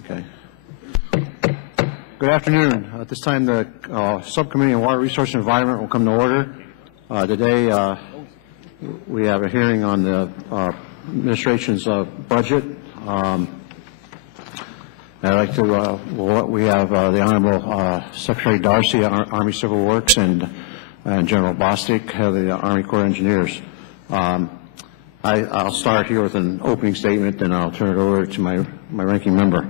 Okay. Good afternoon. At this time, the Subcommittee on Water Resources and Environment will come to order. Today, we have a hearing on the administration's budget. I'd like to, we have the Honorable Secretary Darcy, Army Civil Works, and General Bostic, head of the Army Corps of Engineers. I'll start here with an opening statement, then I'll turn it over to my ranking member.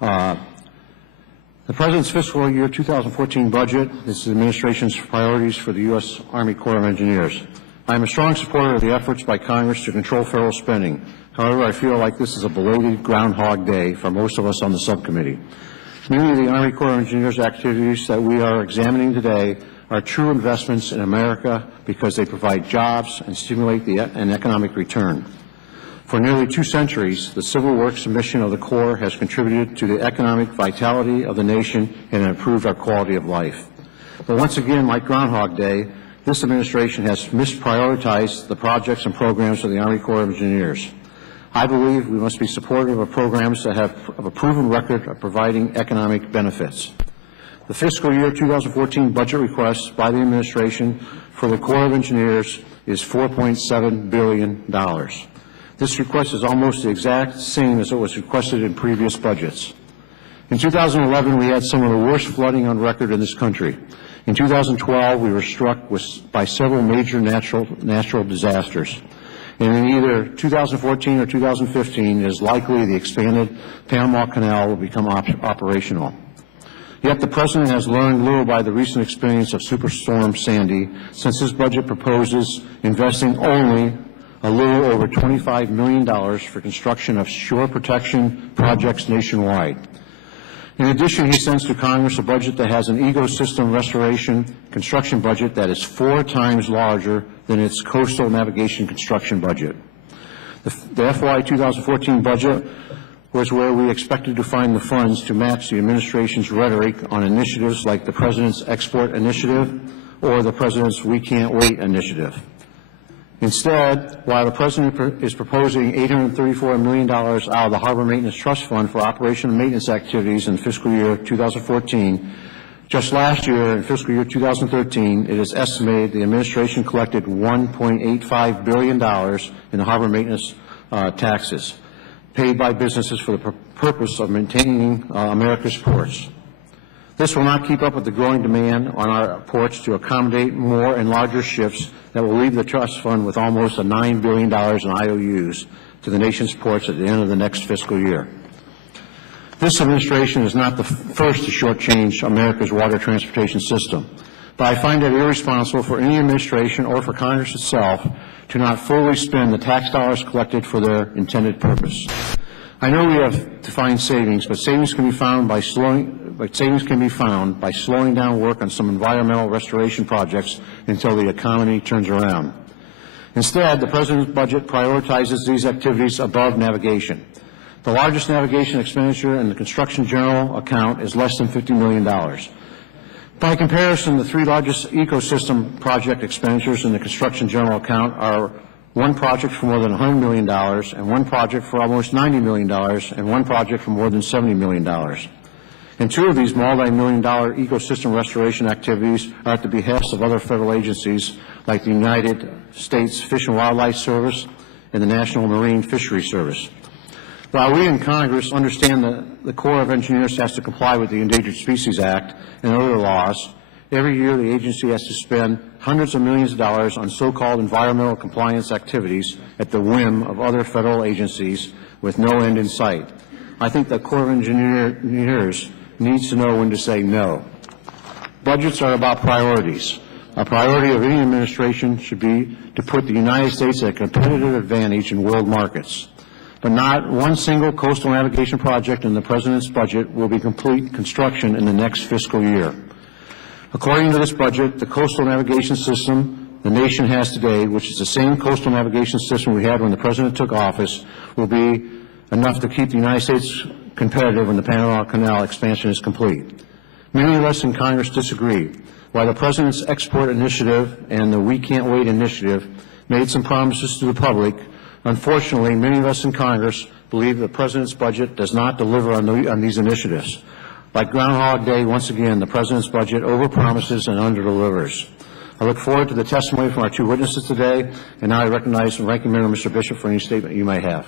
The President's Fiscal Year 2014 budget is the administration's priorities for the U.S. Army Corps of Engineers. I am a strong supporter of the efforts by Congress to control federal spending. However, I feel like this is a belated Groundhog Day for most of us on the subcommittee. Many of the Army Corps of Engineers activities that we are examining today are true investments in America because they provide jobs and stimulate an economic return. For nearly 2 centuries, the civil works mission of the Corps has contributed to the economic vitality of the nation and improved our quality of life. But once again, like Groundhog Day, this administration has misprioritized the projects and programs of the Army Corps of Engineers. I believe we must be supportive of programs that have a proven record of providing economic benefits. The fiscal year 2014 budget request by the administration for the Corps of Engineers is $4.7 billion. This request is almost the exact same as it was requested in previous budgets. In 2011, we had some of the worst flooding on record in this country. In 2012, we were struck by several major natural disasters. And in either 2014 or 2015, it is likely the expanded Panama Canal will become operational. Yet the President has learned little by the recent experience of Superstorm Sandy, since his budget proposes investing only a little over $25 million for construction of shore protection projects nationwide. In addition, he sends to Congress a budget that has an ecosystem restoration construction budget that is 4 times larger than its coastal navigation construction budget. The FY 2014 budget was where we expected to find the funds to match the administration's rhetoric on initiatives like the President's Export Initiative or the President's We Can't Wait Initiative. Instead, while the President is proposing $834 million out of the Harbor Maintenance Trust Fund for operation and maintenance activities in fiscal year 2014, just last year, in fiscal year 2013, it is estimated the administration collected $1.85 billion in harbor maintenance taxes paid by businesses for the purpose of maintaining America's ports. This will not keep up with the growing demand on our ports to accommodate more and larger ships that will leave the trust fund with almost $9 billion in IOUs to the nation's ports at the end of the next fiscal year. This administration is not the first to shortchange America's water transportation system, but I find it irresponsible for any administration or for Congress itself to not fully spend the tax dollars collected for their intended purpose. I know we have to find savings, but savings can be found by slowing down work on some environmental restoration projects until the economy turns around. Instead, the President's budget prioritizes these activities above navigation. The largest navigation expenditure in the construction general account is less than $50 million. By comparison, the 3 largest ecosystem project expenditures in the construction general account are one project for more than $100 million, and one project for almost $90 million, and one project for more than $70 million. And 2 of these multi-million-dollar ecosystem restoration activities are at the behest of other federal agencies like the United States Fish and Wildlife Service and the National Marine Fisheries Service. While we in Congress understand that the Corps of Engineers has to comply with the Endangered Species Act and other laws, every year the agency has to spend hundreds of millions of dollars on so-called environmental compliance activities at the whim of other federal agencies with no end in sight. I think the Corps of Engineers needs to know when to say no. Budgets are about priorities. A priority of any administration should be to put the United States at a competitive advantage in world markets. But not one single coastal navigation project in the President's budget will be complete construction in the next fiscal year. According to this budget, the coastal navigation system the nation has today, which is the same coastal navigation system we had when the President took office, will be enough to keep the United States competitive when the Panama Canal expansion is complete. Many of us in Congress disagree. While the President's Export Initiative and the We Can't Wait Initiative made some promises to the public, unfortunately, many of us in Congress believe the President's budget does not deliver on these initiatives. Like Groundhog Day, once again, the President's budget overpromises and underdelivers. I look forward to the testimony from our two witnesses today, and now I recognize the Ranking Member, Mr. Bishop, for any statement you may have.